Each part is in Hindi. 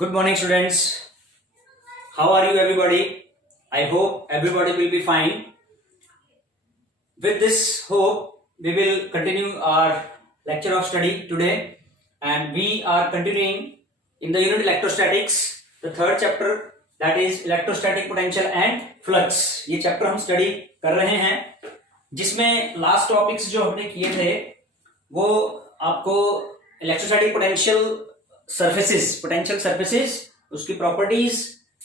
Good morning, students. How are you, everybody? I hope everybody will be fine. With this hope, we will continue our lecture of study today, and we are continuing in the unit electrostatics, the third chapter, that is electrostatic potential and flux. ये चैप्टर हम स्टडी कर रहे हैं, जिसमें लास्ट टॉपिक्स जो हमने किए थे वो आपको इलेक्ट्रोस्टैटिक पोटेंशियल सरफेसेस, उसकी properties,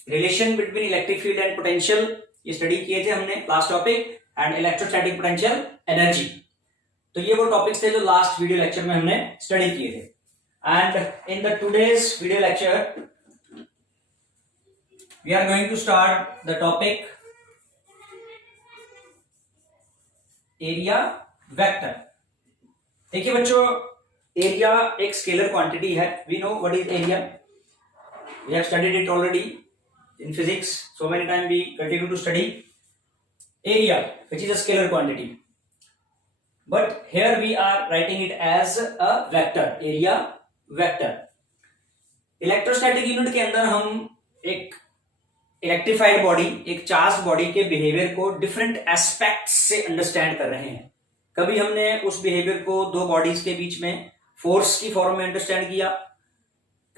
relation between electric field and potential, ये स्टडी किए थे हमने last topic, and electrostatic potential energy. तो ये वो टॉपिक्स थे जो लास्ट वीडियो लेक्चर में हमने स्टडी किए थे। And in the today's video lecture we are going to start the topic area vector. देखिए बच्चों, एरिया एक स्केलर क्वांटिटी है। We know what is area, we have studied it already in physics, so many time we continue to study area which is a scalar quantity, but here we are writing it as a vector, area vector। Electrostatic unit के अंदर हम एक इलेक्ट्रिफाइड बॉडी, एक चार्ज बॉडी के बिहेवियर को डिफरेंट एस्पेक्ट से अंडरस्टैंड कर रहे हैं। कभी हमने उस बिहेवियर को दो बॉडीज के बीच में फोर्स की फॉर्म में अंडरस्टैंड किया,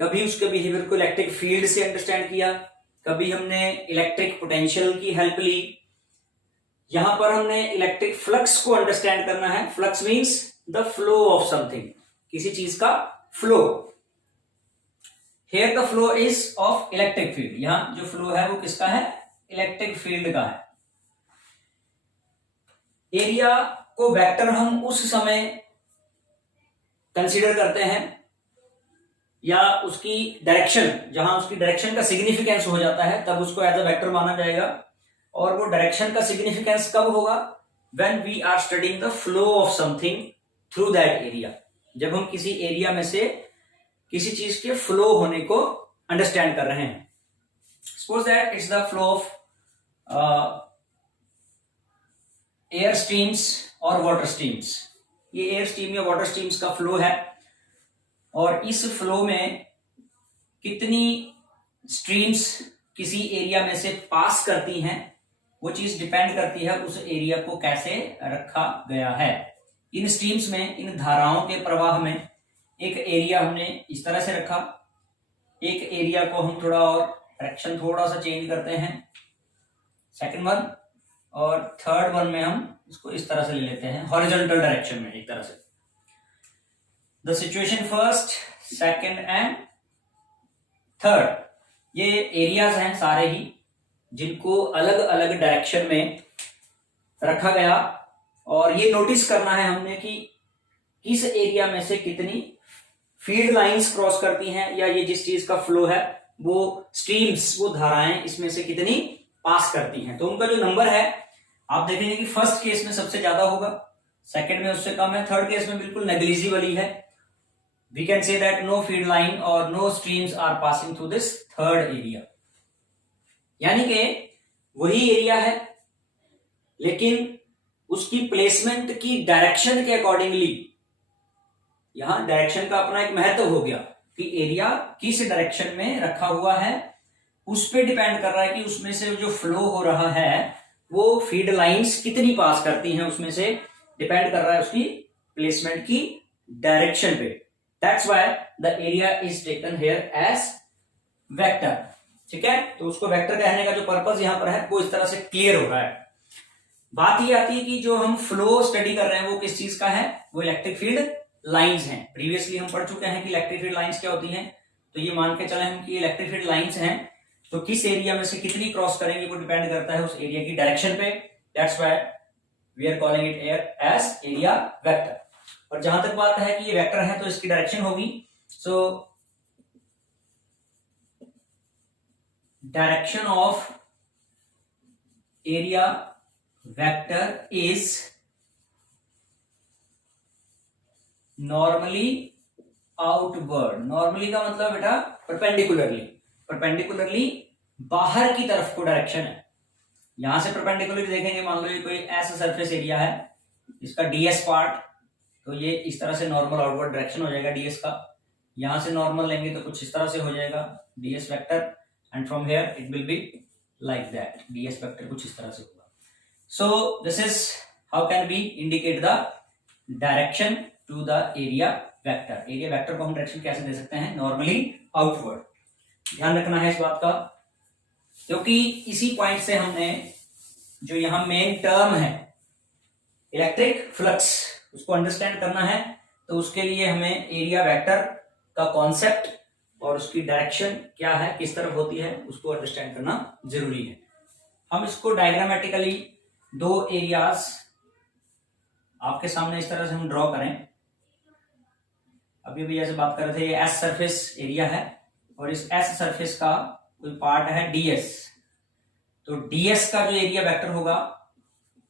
कभी उसके बिहेवियर को इलेक्ट्रिक फील्ड से अंडरस्टैंड किया, कभी हमने इलेक्ट्रिक पोटेंशियल की हेल्प ली। यहां पर हमने इलेक्ट्रिक फ्लक्स को अंडरस्टैंड करना है। Flux means the flow of something, किसी चीज का flow. Here the flow is of electric field, यहां जो फ्लो है वो किसका है? इलेक्ट्रिक फील्ड का है। एरिया को वेक्टर हम उस समय कंसीडर करते हैं या उसकी डायरेक्शन, जहां उसकी डायरेक्शन का सिग्निफिकेंस हो जाता है तब उसको एज अ वेक्टर माना जाएगा। और वो डायरेक्शन का सिग्निफिकेंस कब होगा? When we are studying the flow of something through that area, जब हम किसी एरिया में से किसी चीज के फ्लो होने को अंडरस्टैंड कर रहे हैं। Suppose that it's the flow of air streams और वाटर स्ट्रीम्स। ये एयर स्ट्रीम या वाटर स्ट्रीम्स का फ्लो है, और इस फ्लो में कितनी स्ट्रीम्स किसी एरिया में से पास करती हैं, वो चीज डिपेंड करती है उस एरिया को कैसे रखा गया है। इन स्ट्रीम्स में, इन धाराओं के प्रवाह में एक एरिया हमने इस तरह से रखा, एक एरिया को हम थोड़ा और डायरेक्शन थोड़ा सा चेंज करते हैं, सेकंड वन, और थर्ड वन में हम इसको इस तरह से ले लेते हैं हॉरिजॉन्टल डायरेक्शन में, एक तरह से। The situation first, second and third, ये एरियाज हैं सारे ही, जिनको अलग अलग डायरेक्शन में रखा गया। और ये नोटिस करना है हमने कि किस एरिया में से कितनी फील्ड लाइंस क्रॉस करती हैं, या ये जिस चीज का फ्लो है वो स्ट्रीम्स, वो धाराएं इसमें से कितनी पास करती हैं। तो उनका जो नंबर है आप देखेंगे कि फर्स्ट केस में सबसे ज्यादा होगा, सेकंड में उससे कम है, थर्ड केस में बिल्कुल नेग्लिजिबल है। We can say that no field line or no streams are passing through this third area। यानी कि वही एरिया है, लेकिन उसकी प्लेसमेंट की डायरेक्शन के अकॉर्डिंगली, यहां डायरेक्शन का अपना एक महत्व हो गया कि एरिया किस डायरेक्शन में रखा हुआ है, उस पर डिपेंड कर रहा है कि उसमें से जो फ्लो हो रहा है वो फील्ड लाइंस कितनी पास करती हैं, उसमें से डिपेंड कर रहा है उसकी प्लेसमेंट की डायरेक्शन पे। That's why the area is taken here as vector। ठीक है, तो उसको वेक्टर कहने का जो पर्पस यहां पर है वो इस तरह से क्लियर हो रहा है। बात ये आती है कि जो हम फ्लो स्टडी कर रहे हैं वो किस चीज का है? वो इलेक्ट्रिक फील्ड लाइंस हैं। प्रीवियसली हम पढ़ चुके हैं कि इलेक्ट्रिक फील्ड लाइंस क्या होती हैं। तो ये मान के चले हम कि इलेक्ट्रिक फील्ड लाइंस हैं, तो किस एरिया में से कितनी क्रॉस करेंगे वो डिपेंड करता है उस एरिया की डायरेक्शन पे। That's why we are calling it as area vector. और जहां तक बात है कि ये वेक्टर है तो इसकी डायरेक्शन होगी, so direction of area vector is normally outward. Normally का मतलब बेटा परपेंडिकुलरली, परपेंडिकुलरली बाहर की तरफ को डायरेक्शन है। यहां से परपेंडिकुलरली देखेंगे, मान लो ये कोई ऐसा सरफेस एरिया है, इसका डीएस पार्ट, तो ये इस तरह से नॉर्मल आउटवर्ड डायरेक्शन हो जाएगा डीएस का। यहां से नॉर्मल लेंगे तो कुछ इस तरह से हो जाएगा ds vector, and from here it will be like that, ds vector कुछ इस तरह से होगा. So this is how can we indicate the direction to the area vector. Area vector को हम डायरेक्शन कैसे दे सकते हैं? Normally outward. ध्यान रखना है इस बात का, क्योंकि इसी पॉइंट से हमने जो यहां मेन टर्म है इलेक्ट्रिक फ्लक्स, उसको अंडरस्टैंड करना है. तो उसके लिए हमें एरिया वेक्टर का कॉन्सेप्ट और उसकी डायरेक्शन क्या है, किस तरफ होती है, उसको अंडरस्टैंड करना जरूरी है. हम इसको डायग्रामेटिकली दो एरियाज आपके सामने इस तरह से हम ड्रॉ करें. अभी भी जैसे बात कर रहे थे, ये एस सरफेस एरिया है और इस एस सरफेस का कोई पार्ट है ds. तो ds का जो एरिया वेक्टर होगा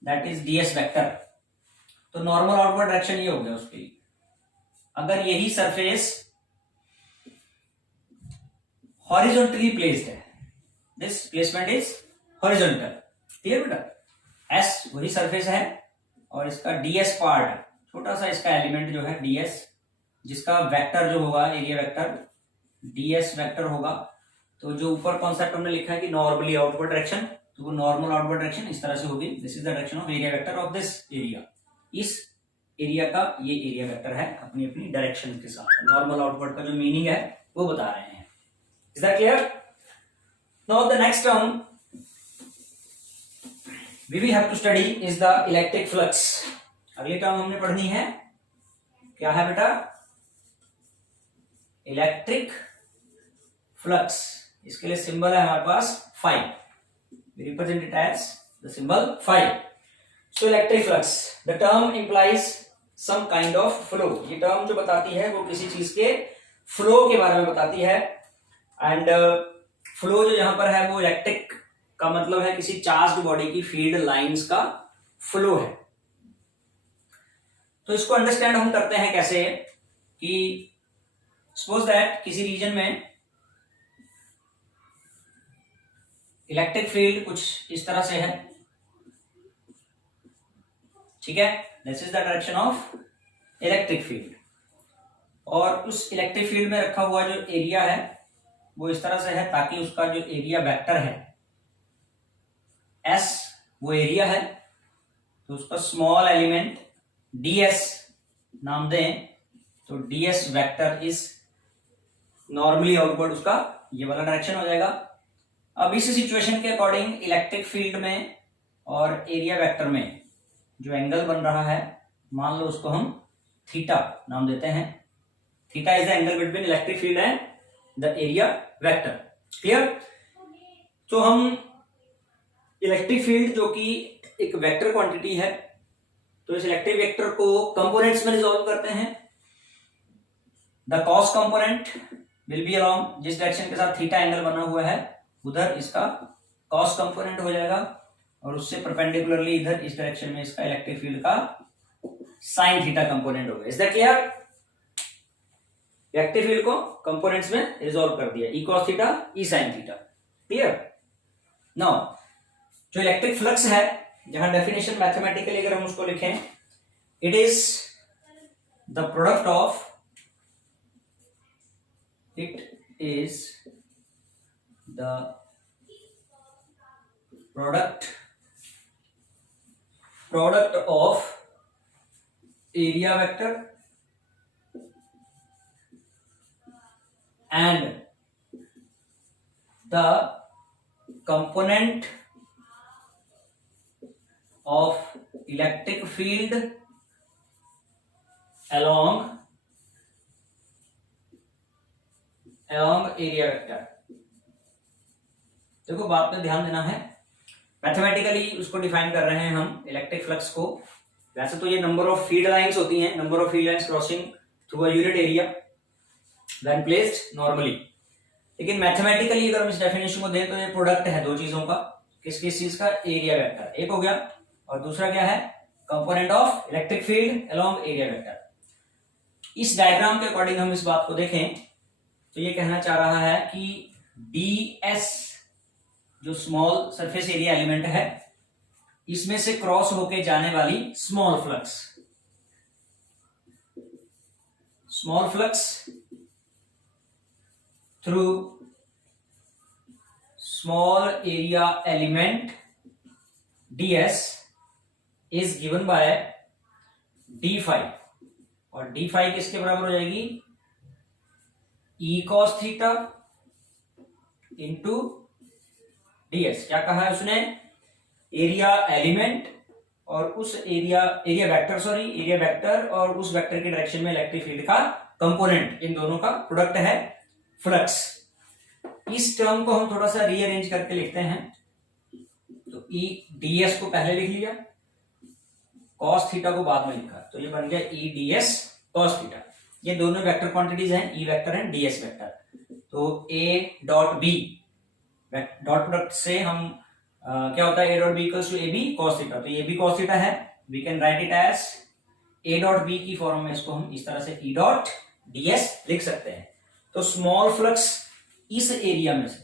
दैट इज ds वेक्टर. तो नॉर्मल आउटवर्ड डायरेक्शन ये हो गया उसके लिए. अगर यही सरफेस हॉरिजॉन्टली प्लेस्ड है, this placement is horizontal. Clear बेटा? एस वही सरफेस है और इसका ds पार्ट, छोटा सा इसका एलिमेंट जो है ds, जिसका वेक्टर जो होगा एरिया वेक्टर ds वेक्टर होगा. तो जो ऊपर कॉन्सेप्ट हमने लिखा है कि नॉर्मली आउटवर्ड डायरेक्शन, तो वो नॉर्मल आउटवर्ड डायरेक्शन इस तरह से होगी. This is the direction of area vector of this area. इस एरिया का ये एरिया वेक्टर है अपनी अपनी डायरेक्शन के साथ. नॉर्मल आउटवर्ड का जो मीनिंग है वो बता रहे हैं. Is that clear? Now the next term we will have to study is the electric flux. अगली टर्म हमने पढ़नी है, क्या है बेटा? Electric flux. इसके लिए सिंबल है हमारे पास phi. We represent it as the symbol phi. So electric flux, the term implies some kind of flow. ये टर्म जो बताती है वो किसी चीज के फ्लो के बारे में बताती है. एंड फ्लो जो यहां पर है वो इलेक्ट्रिक का मतलब है किसी चार्ज्ड बॉडी की फील्ड लाइंस का फ्लो है. तो इसको अंडरस्टैंड हम करते हैं कैसे कि सपोज दैट किसी रीजन में इलेक्ट्रिक फील्ड कुछ इस तरह से है. ठीक है, this is the direction of electric field. और उस इलेक्ट्रिक फील्ड में रखा हुआ जो एरिया है वो इस तरह से है ताकि उसका जो एरिया वेक्टर है S, वो एरिया है, तो उसका स्मॉल एलिमेंट ds नाम दें. तो ds vector is normally outward, उसका ये वाला डायरेक्शन हो जाएगा. अब इस सिचुएशन के अकॉर्डिंग इलेक्ट्रिक फील्ड में और एरिया वेक्टर में जो एंगल बन रहा है, मान लो उसको हम थीटा नाम देते हैं. Theta is the angle between electric field and the area vector. Clear? तो हम इलेक्ट्रिक फील्ड जो कि एक वेक्टर क्वांटिटी है, तो इस इलेक्ट्रिक वेक्टर को कंपोनेंट्स में रिजॉल्व करते हैं. The cos component will be along, जिस डायरेक्शन के साथ थीटा एंगल बना हुआ है उधर इसका कॉस कंपोनेंट हो जाएगा, और उससे परपेंडिकुलरली इधर इस डायरेक्शन में इसका इलेक्ट्रिक फील्ड का साइन थीटा कंपोनेंट होगा. Is that clear? Electric field को कंपोनेंट्स में रिजॉल्व कर दिया, E cos theta E sine theta. Clear? Now जो इलेक्ट्रिक फ्लक्स है, जहां डेफिनेशन मैथमेटिकली अगर हम उसको लिखें, it is the product of, it is the product of area vector and the component of electric field along area vector. देखो बात पे ध्यान देना है, मैथमेटिकली उसको डिफाइन कर रहे हैं हम इलेक्ट्रिक फ्लक्स को. वैसे तो ये नंबर ऑफ फील्ड लाइंस होती हैं, number of field lines crossing through a unit area when placed normally. लेकिन मैथमेटिकली अगर हम इस डेफिनेशन को दें तो ये प्रोडक्ट है दो चीजों का. किस किस चीज का? एरिया वेक्टर एक हो गया, और दूसरा क्या है? Component of electric field along area vector. इस डायग्राम के अकॉर्डिंग हम इस बात को देखें तो ये कहना चाह रहा है कि ds जो स्मॉल सरफेस एरिया एलिमेंट है, इसमें से क्रॉस होके जाने वाली small flux through small area element ds is given by d phi, और d फाई किसके बराबर हो जाएगी, e cos theta into ds। क्या कहा है उसने, एरिया एलिमेंट और उस एरिया वेक्टर और उस वेक्टर के डायरेक्शन में इलेक्ट्रिक फील्ड का कंपोनेंट, इन दोनों का प्रोडक्ट है फ्लक्स। इस टर्म को हम थोड़ा सा रीअरेंज करके लिखते हैं, तो ई ds को पहले लिख लिया, cos थीटा को बाद में लिखा, तो ये बन गया ई ds cos थीटा। ये दोनों वेक्टर क्वांटिटीज हैं, E vector and ds vector. तो a dot b dot product से हम क्या होता है, a dot b equals to ab cos theta, तो ये b cos थीटा है, we can write it as a dot b की फॉर्म में इसको हम इस तरह से e डॉट ds लिख सकते हैं। तो स्मॉल फ्लक्स इस एरिया में से,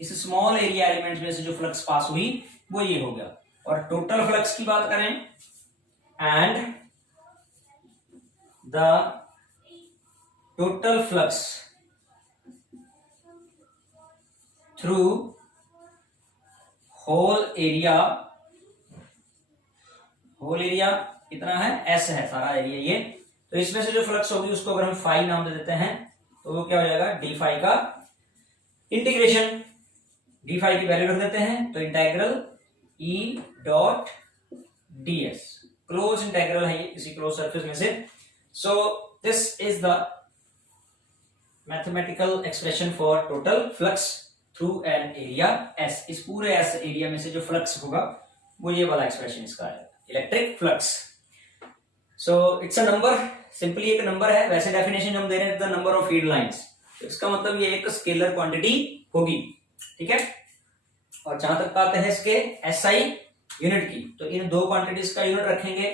इस स्मॉल एरिया एलिमेंट्स में से जो फ्लक्स पास हुई वो ये हो गया। और टोटल फ्लक्स की बात करें, and the total flux through whole area कितना है, s है सारा एरिया ये, तो इसमें से जो फ्लक्स होगी उसको अगर हम फाई नाम दे देते हैं तो वो क्या हो जाएगा, डी फाई का इंटीग्रेशन, डी फाई की वैल्यू रख देते हैं, तो इंटेग्रल ई dot D S, close integral है ये किसी क्लोज सरफेस में से। सो this is the mathematical expression for total flux through an area S। इस पूरे S एरिया में से जो फ्लक्स होगा वो ये वाला एक्सप्रेशन इसका है, electric flux. So it's a number, simply एक नंबर है। वैसे डेफिनेशन हम दे रहे हैं the number of field lines, तो इसका मतलब ये एक स्केलर क्वांटिटी होगी, ठीक है। और जहां तक बात है इसके SI यूनिट की, तो इन दो क्वांटिटीज का यूनिट रखेंगे,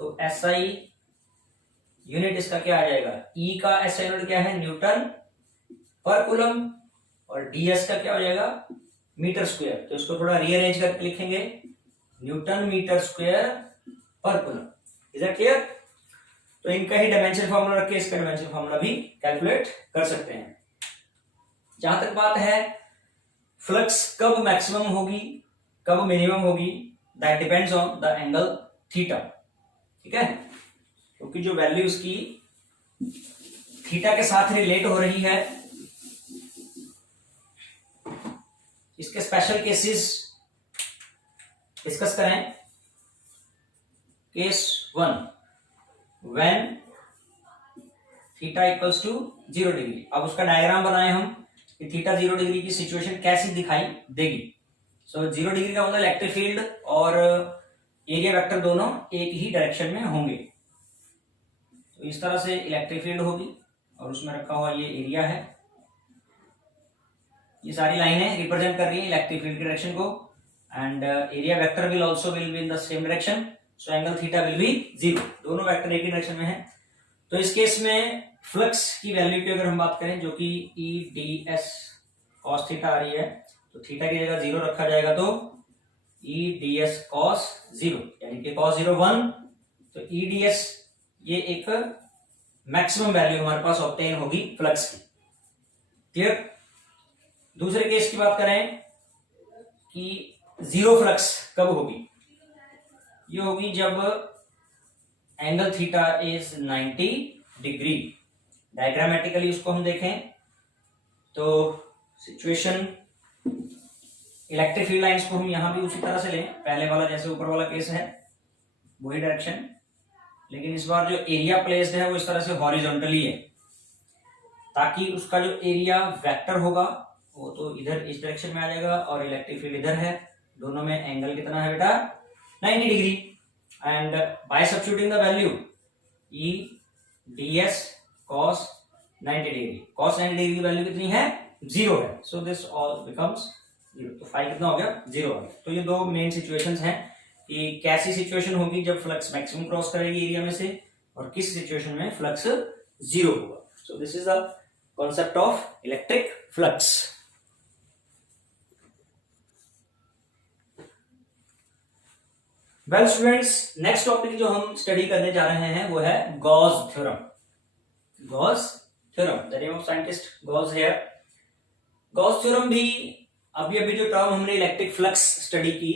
तो SI यूनिट इसका क्या आ जाएगा, E का SI यूनिट क्या है, न्यूटन पर कूलम, और ds का क्या हो जाएगा, मीटर स्क्वायर। तो इसको थोड़ा रीअरेंज करके लिखेंगे, न्यूटन मीटर स्क्वायर पर कूलम। Is that clear? तो इनका ही डायमेंशन फार्मूला रख के इसका डायमेंशन फार्मूला भी कैलकुलेट कर सकते हैं। जहां तक बात है फ्लक्स कब मैक्सिमम होगी कब मिनिमम होगी, that depends on the angle theta, ठीक है। क्योंकि जो वैल्यू उसकी थीटा के साथ रिलेट हो रही है, इसके स्पेशल केसेस डिस्कस करें। Case 1, when theta equals to 0 degree. अब उसका डायग्राम बनाए हम कि थीटा 0 डिग्री की सिचुएशन कैसी दिखाई देगी। सो 0 डिग्री का मतलब इलेक्ट्रिक फील्ड और एरिया वेक्टर दोनों एक ही डायरेक्शन में होंगे। तो इस तरह से इलेक्ट्रिक फील्ड होगी और उसमें रखा हुआ ये एरिया है। ये सारी लाइनें रिप्रेजेंट कर रही है इलेक्ट्रिक फील्ड की डायरेक्शन को, and area vector will also will be in the same direction, so angle theta will be 0। दोनों वेक्टर एक ही डायरेक्शन में है। तो इस केस में फ्लक्स की वैल्यू की अगर हम बात करें, जो कि E D S cos theta आ रही है, तो थीटा की जगह 0 रखा जाएगा, तो ई डी एस कॉस 0, यानी कि कॉस 0 1, तो ई डी एस ये एक मैक्सिमम वैल्यू हमारे पास ऑब्टेन होगी फ्लक्स की। क्लियर? दूसरे केस की बात करें कि 0 फ्लक्स कब होगी, ये होगी जब angle theta is 90 degree. Diagrammatically उसको हम देखें तो सिचुएशन, इलेक्ट्रिक फील्ड लाइंस को हम यहां भी उसी तरह से लें, पहले वाला जैसे ऊपर वाला केस है वही डायरेक्शन, लेकिन इस बार जो एरिया प्लेस्ड है वो इस तरह से हॉरिजॉन्टली है, ताकि उसका जो एरिया वेक्टर होगा वो तो इधर इस डायरेक्शन में आ जाएगा और इलेक्ट्रिक फील्ड इधर है। दोनों में एंगल कितना है बेटा, 90 degree. And bye substituting the value E D S cos 90 degree, cos 90 degree की वैल्यू कितनी है, 0 है। So this all becomes 0। तो फाई कितना हो गया, 0 हो गया। तो ये दो मेन सिचुएशंस हैं कि कैसी सिचुएशन होगी जब फ्लक्स मैक्सिमम क्रॉस करेगी एरिया में से, और किस सिचुएशन में फ्लक्स 0 होगा। So this is the concept of electric flux. Well students, next topic जो हम स्टडी करने जा रहे हैं वो है Gauss theorem. Gauss theorem, the name of scientist Gauss here. Gauss theorem भी अभी अभी जो टर्म हमने इलेक्ट्रिक फ्लक्स स्टडी की,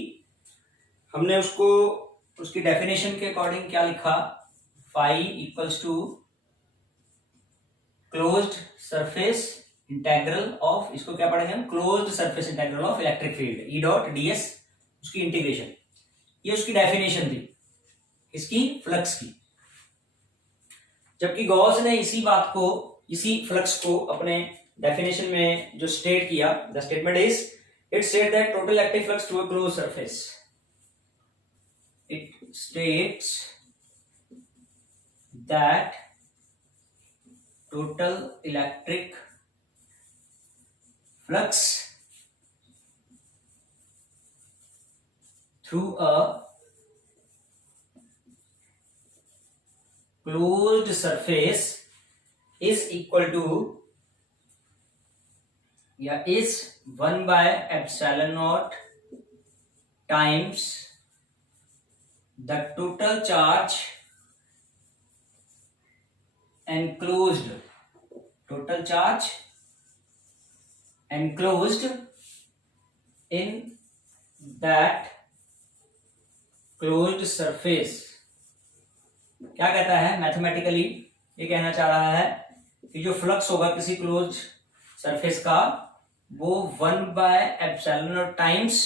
हमने उसको उसकी डेफिनेशन के अकॉर्डिंग क्या लिखा, phi equals to closed surface integral of, इसको क्या पढ़ेंगे हम, closed surface integral of electric field E dot DS, उसकी इंटीग्रेशन। ये उसकी डेफिनेशन थी इसकी फ्लक्स की। जबकि गॉस ने इसी बात को, इसी फ्लक्स को अपने डेफिनेशन में जो स्टेट किया, the statement is it state that total electric flux through a closed surface, it states that total electric flux through a closed surface is equal to, या is 1 by epsilon naught times the total charge enclosed, total charge enclosed in that closed surface। क्या कहता है मैथमेटिकली, ये कहना चाह रहा है कि जो फ्लक्स होगा किसी क्लोज सरफेस का, वो 1 बाय एप्सिलॉन टाइम्स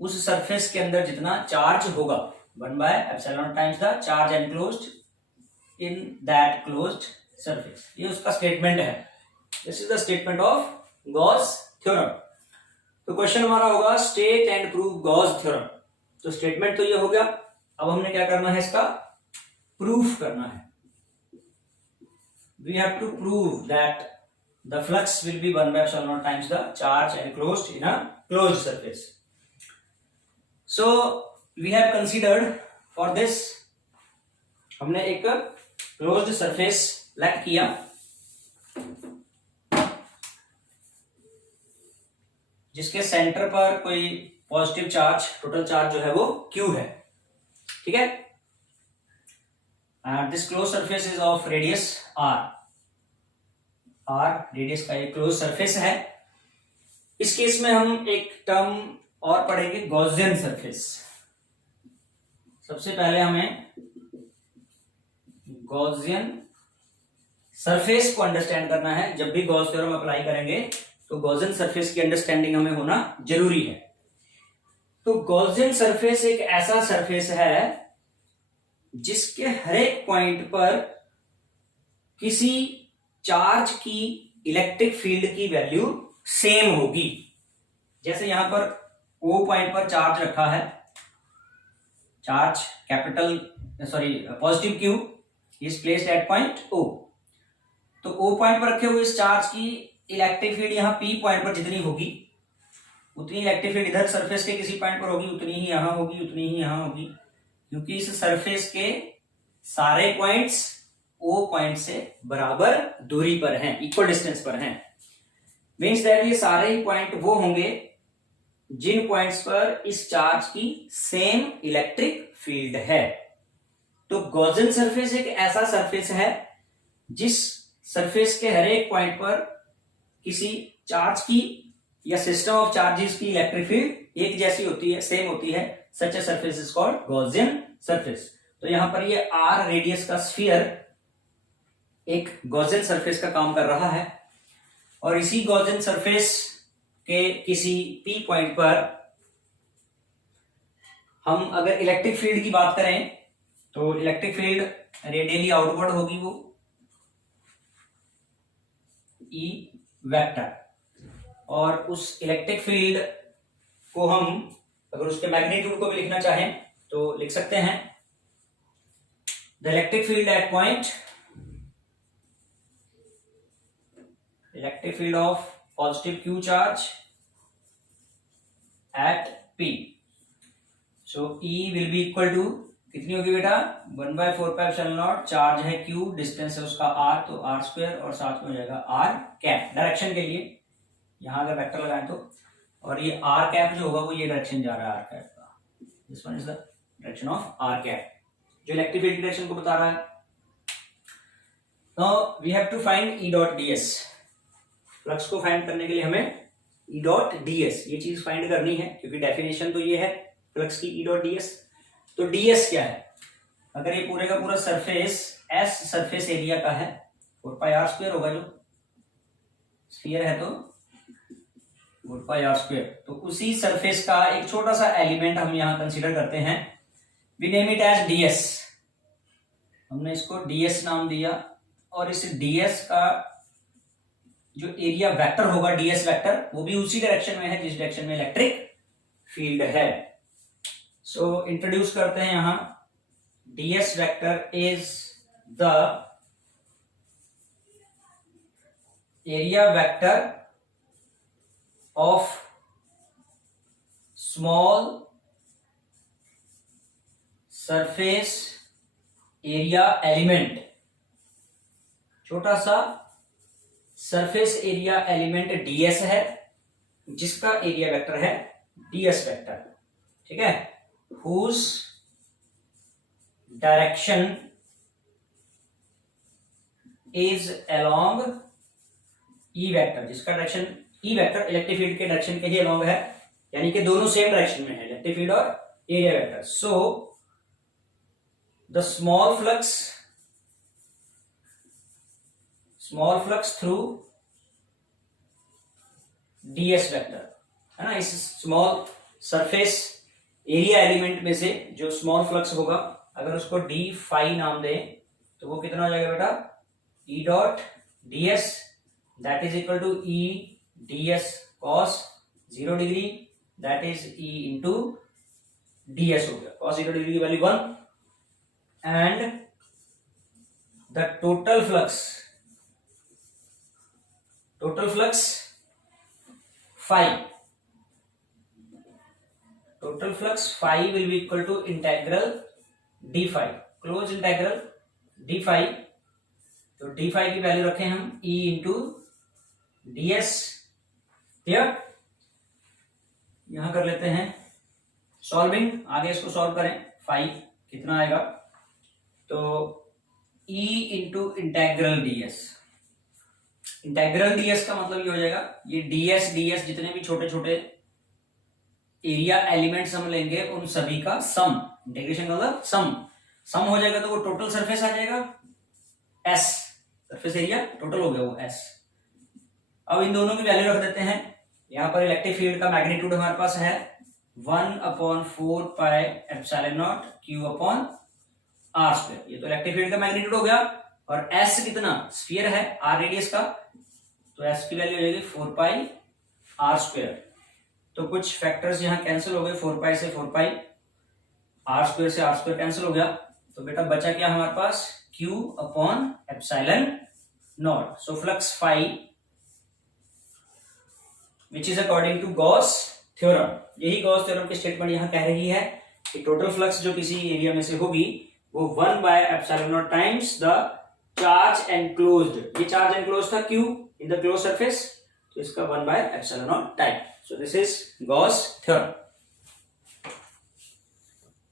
उस सरफेस के अंदर जितना चार्ज होगा, 1 by epsilon times the charge enclosed in that closed surface. ये उसका स्टेटमेंट है। This is the statement of Gauss theorem. तो क्वेश्चन हमारा होगा state and prove Gauss theorem. तो स्टेटमेंट तो ये हो गया, अब हमने क्या करना है, इसका प्रूफ करना है। We have to prove that the flux will be 1 by epsilon naught times the charge enclosed in a closed surface. So we have considered for this, हमने एक क्लोज्ड सरफेस सेलेक्ट किया, जिसके सेंटर पर कोई पॉजिटिव चार्ज, टोटल चार्ज जो है वो Q है, ठीक है। This close surface is of radius R, radius का एक क्लोज सरफेस है। इस केस में हम एक टर्म और पढ़ेंगे, गॉसियन सरफेस। सबसे पहले हमें गॉसियन सरफेस को अंडरस्टैंड करना है। जब भी गॉस थ्योरम अप्लाई करेंगे तो गॉसियन सरफेस की अंडरस्टैंडिंग हमें होना जरूरी है। तो गॉसियन सरफेस एक ऐसा सरफेस है जिसके हर एक पॉइंट पर किसी चार्ज की इलेक्ट्रिक फील्ड की वैल्यू सेम होगी। जैसे यहां पर O पॉइंट पर चार्ज रखा है, charge positive Q is placed at point O। तो O पॉइंट पर रखे हुए इस चार्ज की इलेक्ट्रिक फील्ड यहाँ P पॉइंट पर जितनी होगी, उतनी इलेक्ट्रिक फील्ड इधर सरफेस के किसी पॉइंट पर होगी, उतनी ही यहां होगी, उतनी ही यहां होगी, क्योंकि इस सरफेस के सारे पॉइंट्स O पॉइंट से बराबर दूरी पर हैं, इक्वल डिस्टेंस पर हैं। मीन्स दैट ये सारे ही पॉइंट वो होंगे जिन पॉइंट्स पर इस चार्ज की सेम इलेक्ट्रिक फील्ड है। तो गॉसियन सरफेस एक ऐसा सरफेस है जिस सरफेस के हर एक पॉइंट पर किसी चार्ज की या सिस्टम ऑफ चार्जेस की इलेक्ट्रिक फील्ड एक जैसी होती है, सेम होती है। Such a surface is called Gaussian surface. तो यहां पर ये R रेडियस का स्फीयर एक गॉसियन सरफेस का काम कर रहा है, और इसी गॉसियन सरफेस के किसी P पॉइंट पर हम अगर इलेक्ट्रिक फील्ड की बात करें तो इलेक्ट्रिक फील्ड रेडियली आउटवर्ड होगी, वो E वेक्टर। और उस इलेक्ट्रिक फील्ड को हम अगर उसके मैग्नीट्यूड को भी लिखना चाहें तो लिख सकते हैं, the electric field at point, electric field of positive Q charge at P। So E will be equal to कितनी होगी बेटा, 1 by 4 pi epsilon naught, charge है Q, डिस्टेंस है उसका R, तो R स्क्वायर और साथ में हो जाएगा R कैप। डायरेक्शन के लिए यहां अगर वेक्टर लगाएं तो, और ये R कैप जो होगा वो ये डायरेक्शन जा रहा है R कैप का, this one is the direction of R cap, जो इलेक्ट्रिक फील्ड डायरेक्शन को बता रहा है। Now we have to find E dot ds। Flux को फाइंड करने के लिए हमें ई डॉट डी एस, ये चीज फाइंड करनी है क्योंकि डेफिनेशन तो ये है फ्लक्स की ई डॉट डी एस। तो डीएस क्या है, अगर ये पूरे का पूरा सरफेस एस सरफेस एरिया का है 4πr² होगा, जो स्फीयर है तो 4πr², तो उसी सरफेस का एक छोटा सा एलिमेंट हम यहां कंसीडर करते हैं, we name it as DS. हमने इसको डीएस नाम दिया और इस डीएस का जो एरिया वेक्टर होगा, डीएस वेक्टर, वो भी उसी डायरेक्शन में है जिस डायरेक्शन में इलेक्ट्रिक फील्ड है। सो इंट्रोड्यूस करते हैं यहां, ds vector is the area vector of small surface area element, छोटा सा सरफेस एरिया एलिमेंट ds है जिसका एरिया वेक्टर है ds वेक्टर, ठीक है, whose direction is along E vector, जिसका direction E vector electric field के डायरेक्शन के ही अलोंग है, यानी कि दोनों सेम डायरेक्शन में है, इलेक्ट्रिक फील्ड और area vector. So the small flux through DS vector है ना, इस स्मॉल सरफेस एरिया एलिमेंट में से जो स्मॉल फ्लक्स होगा, अगर उसको डी फाई नाम दें तो वो कितना हो जाएगा बेटा, E dot D S that is equal to E D S cos 0 degree, that is E into D S हो गया, कॉस 0 डिग्री की value 1, and the total flux phi will be equal to integral D phi, close integral D phi, तो डी फाई की वैल्यू रखें हम E into D S, clear. यहां कर लेते हैं सॉल्विंग, आगे इसको सॉल्व करें, फाई कितना आएगा, तो E into integral D S, integral D S का मतलब ये हो जाएगा, ये डी एस जितने भी छोटे छोटे एरिया एलिमेंट्स हम लेंगे उन सभी का सम, इंटीग्रेशन का मतलब सम हो जाएगा, तो वो टोटल सरफेस आ जाएगा एस, सरफेस एरिया टोटल हो गया वो एस। अब इन दोनों की वैल्यू रख देते हैं, यहां पर इलेक्ट्रिक फील्ड का मैग्नीट्यूड हमारे पास है 1/4πε0 Q/r², ये तो इलेक्ट्रिक फील्ड का मैग्नीट्यूड हो गया, और एस कितना, स्फीयर है, आर रेडियस का, तो एस की वैल्यू हो जाएगी 4πr², तो कुछ फैक्टर्स यहां कैंसिल हो गए, 4π से 4π, r² से r² कैंसिल हो गया, तो बेटा बचा क्या हमारे पास, Q/ε0। So flux phi which is according to Gauss theorem, यही गॉस थ्योरम की स्टेटमेंट यहां कह रही है कि टोटल फ्लक्स जो किसी एरिया में से होगी वो 1/ε0 टाइम्स द चार्ज एनक्लोज्ड, ये चार्ज एनक्लोज्ड था Q in the close surface, तो इसका 1/ε0 time. So this is Gauss theorem.